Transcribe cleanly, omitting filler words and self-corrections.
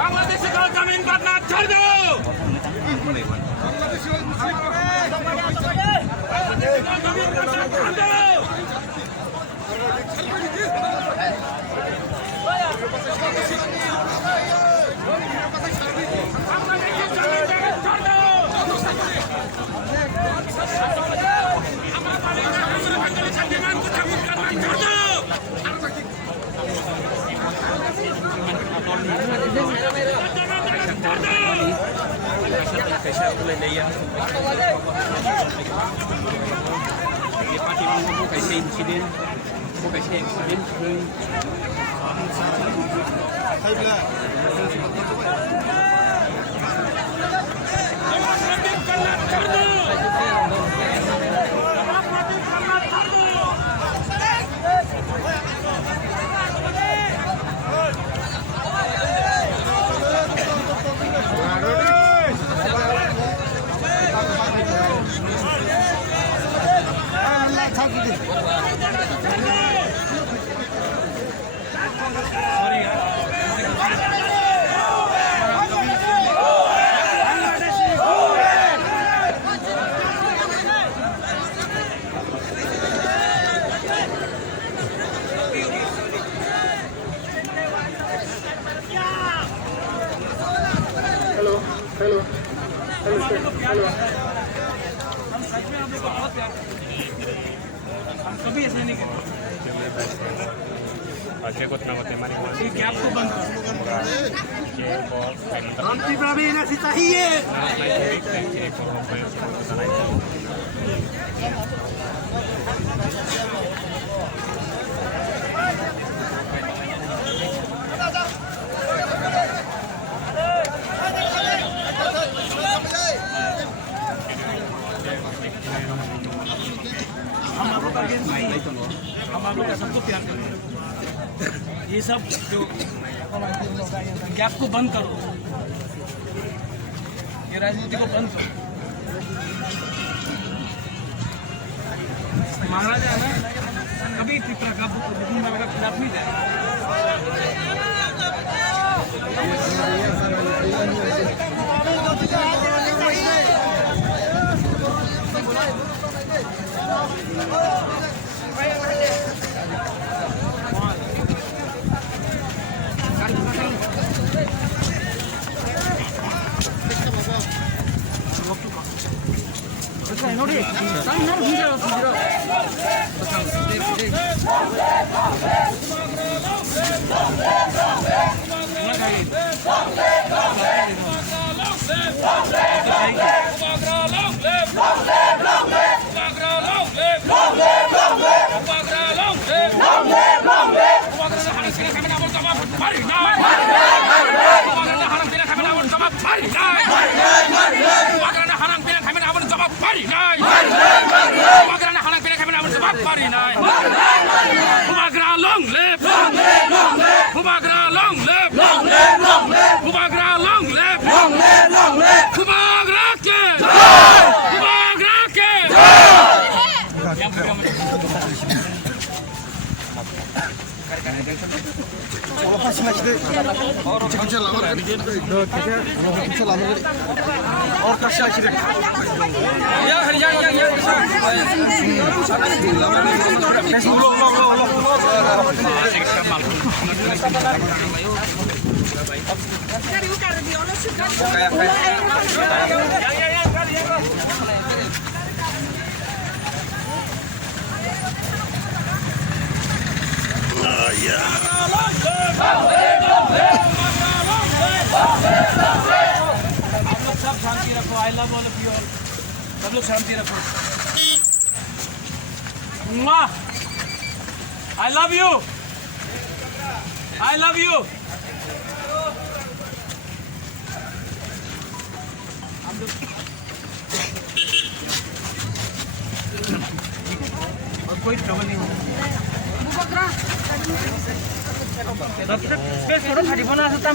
বাংলাদেশে কাল জামিন বাদ না ছাড় দাও ये सब जो गैप को बंद करो, ये राजनीति को बंद करो। मांगना जाए ना कभी त्रिपुरा का खिलाफ नहीं जाए। ನೋಡಿ और कक्षा सब शांति रखो। I love all of you. सब लोग शांति रखो। I love you. I love you. और कोई ट्रबल नहीं होगा। स्पेस थोड़ा खाली बना सकता है।